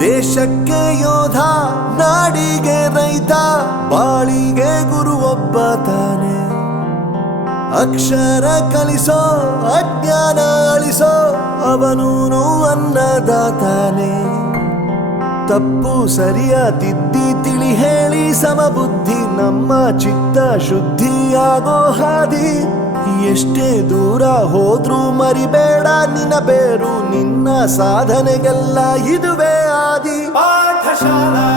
ದೇಶಕ್ಕೆ ಯೋಧ, ನಾಡಿಗೆ ರೈತ, ಬಾಳಿಗೆ ಗುರು ಒಬ್ಬ ತಾನೆ. ಅಕ್ಷರ ಕಲಿಸೋ, ಅಜ್ಞಾನ ಅಳಿಸೋ, ಅವನೂನು ಅನ್ನದಾತಾನೆ. ತಪ್ಪು ಸರಿಯ ತಿದ್ದಿ ತಿಳಿ ಹೇಳಿ ಸಮಬುದ್ಧಿ ನಮ್ಮ ಚಿತ್ತ ಶುದ್ಧಿಯಾಗೋ ಹಾದಿ. ಎಷ್ಟೇ ದೂರ ಹೋದ್ರೂ ಮರಿಬೇಡ ನಿನ್ನ ಬೇರು, ನಿನ್ನ ಸಾಧನೆಗೆಲ್ಲ ಇದುವೇ ಆದಿ. ಪಾಠಶಾಲಾ